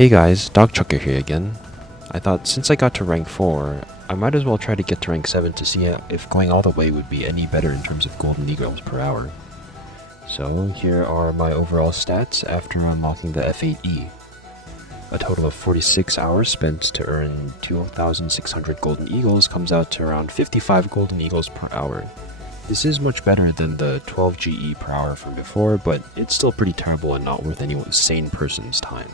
Hey guys, Dog Chucker here again. I thought since I got to rank 4, I might as well try to get to rank 7 to see if going all the way would be any better in terms of golden eagles per hour. So here are my overall stats after unlocking the F8E. A total of 46 hours spent to earn 2,600 golden eagles comes out to around 55 golden eagles per hour. This is much better than the 12 GE per hour from before, but it's still pretty terrible and not worth any sane person's time.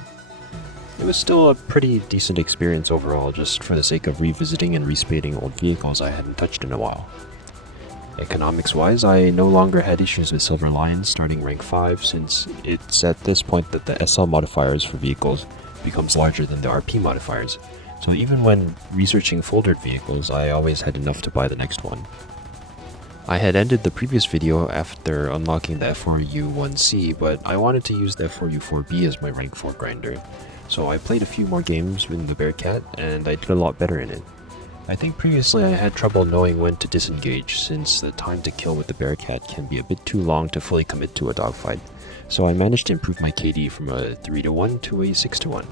It was still a pretty decent experience overall, just for the sake of revisiting and respading old vehicles I hadn't touched in a while. Economics-wise, I no longer had issues with Silver Lions starting rank 5, since it's at this point that the SL modifiers for vehicles becomes larger than the RP modifiers, so even when researching foldered vehicles, I always had enough to buy the next one. I had ended the previous video after unlocking the F4U1C, but I wanted to use the F4U4B as my rank 4 grinder. So I played a few more games with the Bearcat, and I did a lot better in it. I think previously I had trouble knowing when to disengage, since the time to kill with the Bearcat can be a bit too long to fully commit to a dogfight, so I managed to improve my KD from a 3-1 to a 6-1.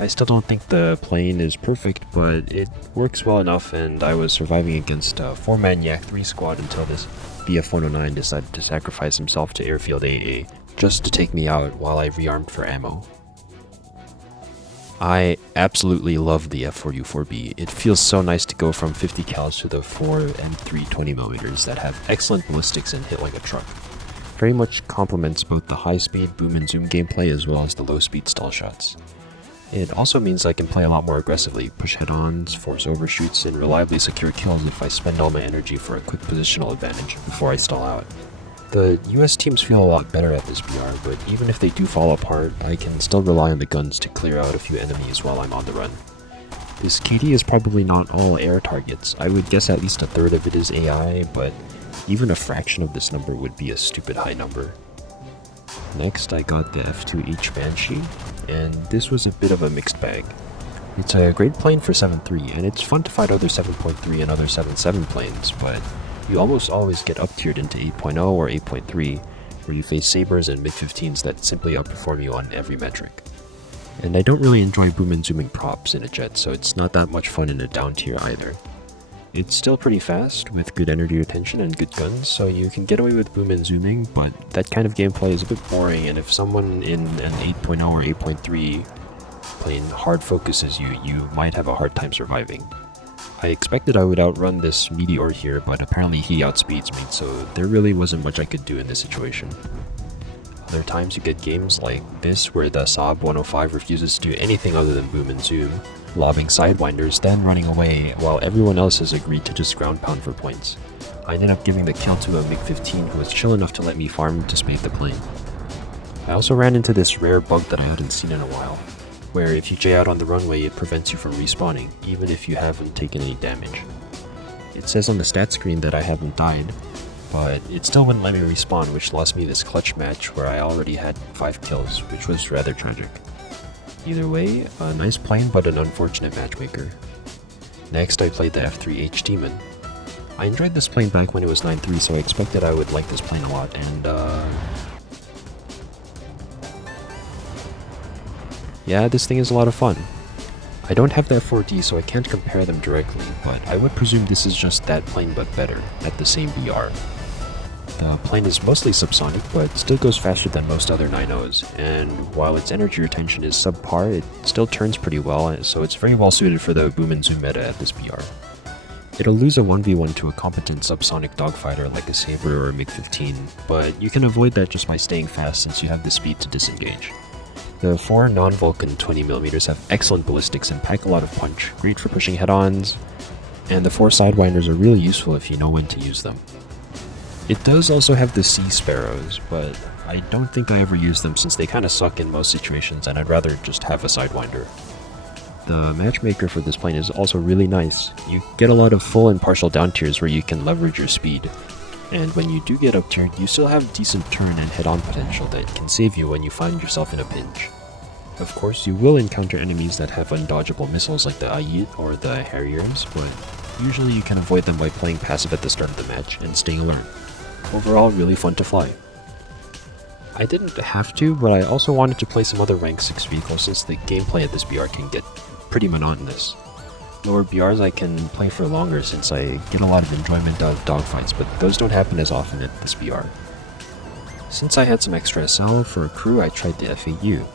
I still don't think the plane is perfect, but it works well enough, and I was surviving against a 4-man Yak 3 squad until this BF-109 decided to sacrifice himself to Airfield AA, just to take me out while I rearmed for ammo. I absolutely love the F4U4B. It feels so nice to go from 50 cals to the 4 and 3 20mm that have excellent ballistics and hit like a truck. Very much complements both the high-speed boom and zoom gameplay as well as the low-speed stall shots. It also means I can play a lot more aggressively, push head-ons, force overshoots, and reliably secure kills if I spend all my energy for a quick positional advantage before I stall out. The US teams feel a lot better at this BR, but even if they do fall apart, I can still rely on the guns to clear out a few enemies while I'm on the run. This KD is probably not all air targets. I would guess at least a third of it is AI, but even a fraction of this number would be a stupid high number. Next, I got the F2H Banshee, and this was a bit of a mixed bag. It's a great plane for 7.3, and it's fun to fight other 7.3 and other 7.7 planes, but you almost always get up-tiered into 8.0 or 8.3, where you face sabers and mid-15s that simply outperform you on every metric. And I don't really enjoy boom and zooming props in a jet, so it's not that much fun in a down tier either. It's still pretty fast, with good energy retention and good guns, so you can get away with boom and zooming, but that kind of gameplay is a bit boring, and if someone in an 8.0 or 8.3 plane hard focuses you, you might have a hard time surviving. I expected I would outrun this meteor here, but apparently he outspeeds me, so there really wasn't much I could do in this situation. Other times you get games like this where the Saab 105 refuses to do anything other than boom and zoom, lobbing sidewinders, then running away while everyone else has agreed to just ground pound for points. I ended up giving the kill to a MiG-15 who was chill enough to let me farm to spade the plane. I also ran into this rare bug that I hadn't seen in a while, where if you J out on the runway it prevents you from respawning, even if you haven't taken any damage. It says on the stat screen that I haven't died, but it still wouldn't let me respawn, which lost me this clutch match where I already had 5 kills, which was rather tragic. Either way, a nice plane but an unfortunate matchmaker. Next I played the F3H Demon. I enjoyed this plane back when it was 9.3, so I expected I would like this plane a lot, and yeah, this thing is a lot of fun. I don't have the F4D, so I can't compare them directly, but I would presume this is just that plane but better, at the same BR. The plane is mostly subsonic, but still goes faster than most other 9.0s, and while its energy retention is subpar, it still turns pretty well, so it's very well suited for the boom and zoom meta at this BR. It'll lose a 1v1 to a competent subsonic dogfighter like a Saber or a MiG-15, but you can avoid that just by staying fast since you have the speed to disengage. The 4 non-Vulcan 20mm have excellent ballistics and pack a lot of punch, great for pushing head-ons, and the 4 sidewinders are really useful if you know when to use them. It does also have the Sea Sparrows, but I don't think I ever use them since they kinda suck in most situations and I'd rather just have a sidewinder. The matchmaker for this plane is also really nice. You get a lot of full and partial down tiers where you can leverage your speed. And when you do get up-tiered, you still have decent turn and head-on potential that can save you when you find yourself in a pinch. Of course, you will encounter enemies that have undodgeable missiles like the Ayit or the Harriers, but usually you can avoid them by playing passive at the start of the match and staying alert. Overall, really fun to fly. I didn't have to, but I also wanted to play some other rank 6 vehicles since the gameplay at this BR can get pretty monotonous. Lower BRs I can play for longer since I get a lot of enjoyment out of dogfights, but those don't happen as often at this BR. Since I had some extra SL for a crew, I tried the FAU.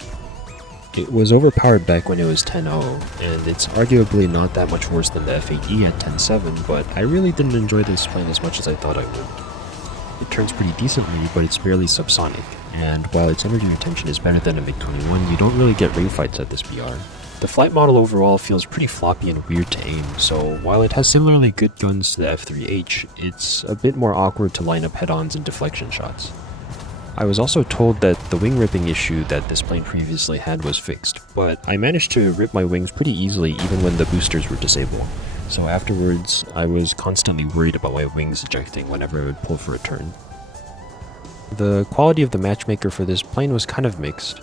It was overpowered back when it was 10.0, and it's arguably not that much worse than the FAE at 10.7, but I really didn't enjoy this plane as much as I thought I would. It turns pretty decently, but it's barely subsonic, and while its energy retention is better than a MiG-21, you don't really get ring fights at this BR. The flight model overall feels pretty floppy and weird to aim, so while it has similarly good guns to the F3H, it's a bit more awkward to line up head-ons and deflection shots. I was also told that the wing ripping issue that this plane previously had was fixed, but I managed to rip my wings pretty easily even when the boosters were disabled, so afterwards I was constantly worried about my wings ejecting whenever I would pull for a turn. The quality of the matchmaker for this plane was kind of mixed.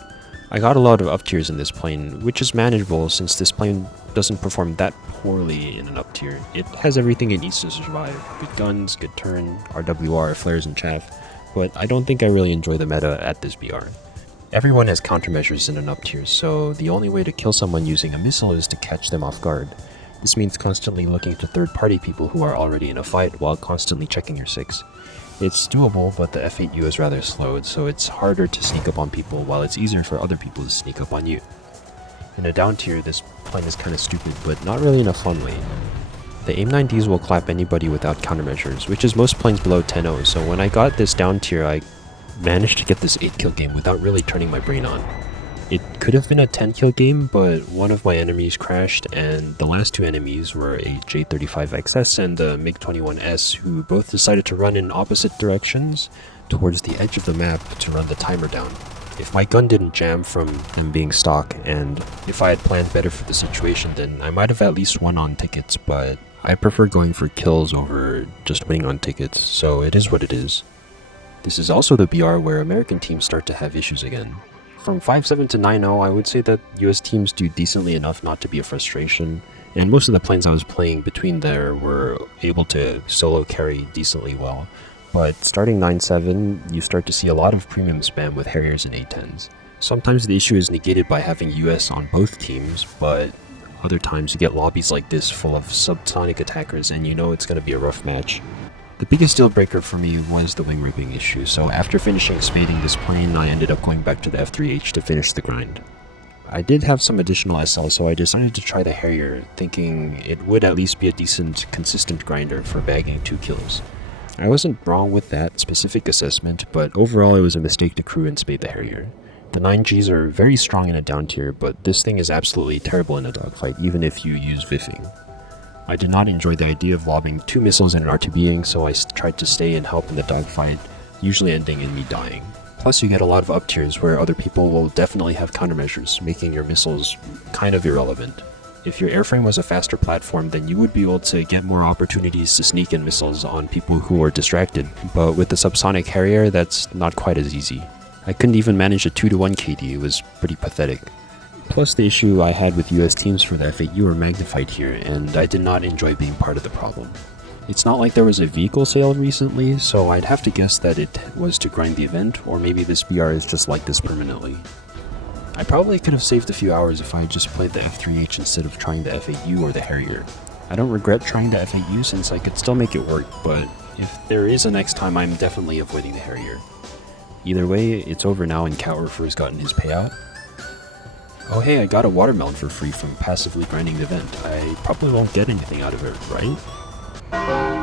I got a lot of up tiers in this plane, which is manageable since this plane doesn't perform that poorly in an up tier. It has everything it needs to survive: good guns, good turn, RWR, flares and chaff, but I don't think I really enjoy the meta at this BR. Everyone has countermeasures in an up tier, so the only way to kill someone using a missile is to catch them off guard. This means constantly looking to third-party people who are already in a fight while constantly checking your 6. It's doable, but the F8U is rather slowed, so it's harder to sneak up on people while it's easier for other people to sneak up on you. In a down tier, this plane is kinda stupid, but not really in a fun way. The AIM-9Ds will clap anybody without countermeasures, which is most planes below 10.0, so when I got this down tier, I managed to get this 8-kill game without really turning my brain on. It could have been a 10-kill game, but one of my enemies crashed, and the last two enemies were a J-35XS and a MiG-21S, who both decided to run in opposite directions towards the edge of the map to run the timer down. If my gun didn't jam from them being stock, and if I had planned better for the situation, then I might have at least won on tickets, but I prefer going for kills over just winning on tickets, so it is what it is. This is also the BR where American teams start to have issues again. From 5.7 to 9.0, I would say that US teams do decently enough not to be a frustration, and most of the planes I was playing between there were able to solo carry decently well. But starting 9.7, you start to see a lot of premium spam with Harriers and A-10s. Sometimes the issue is negated by having US on both teams, but other times you get lobbies like this full of subsonic attackers and you know it's going to be a rough match. The biggest deal breaker for me was the wing ripping issue, so after finishing spading this plane, I ended up going back to the F3H to finish the grind. I did have some additional SL, so I decided to try the Harrier, thinking it would at least be a decent, consistent grinder for bagging 2 kills. I wasn't wrong with that specific assessment, but overall it was a mistake to crew and spade the Harrier. The 9Gs are very strong in a down tier, but this thing is absolutely terrible in a dogfight, even if you use biffing. I did not enjoy the idea of lobbing 2 missiles and RTBing, so I tried to stay and help in the dogfight, usually ending in me dying. Plus you get a lot of up tiers where other people will definitely have countermeasures, making your missiles kind of irrelevant. If your airframe was a faster platform, then you would be able to get more opportunities to sneak in missiles on people who are distracted, but with the subsonic Harrier, that's not quite as easy. I couldn't even manage a 2-to-1 KD, it was pretty pathetic. Plus the issue I had with US teams for the FAU are magnified here, and I did not enjoy being part of the problem. It's not like there was a vehicle sale recently, so I'd have to guess that it was to grind the event, or maybe this BR is just like this permanently. I probably could have saved a few hours if I had just played the F3H instead of trying the FAU or the Harrier. I don't regret trying the FAU since I could still make it work, but if there is a next time, I'm definitely avoiding the Harrier. Either way, it's over now and Cowerfer has gotten his payout. Oh hey, I got a watermelon for free from passively grinding the event. I probably won't get anything out of it, right?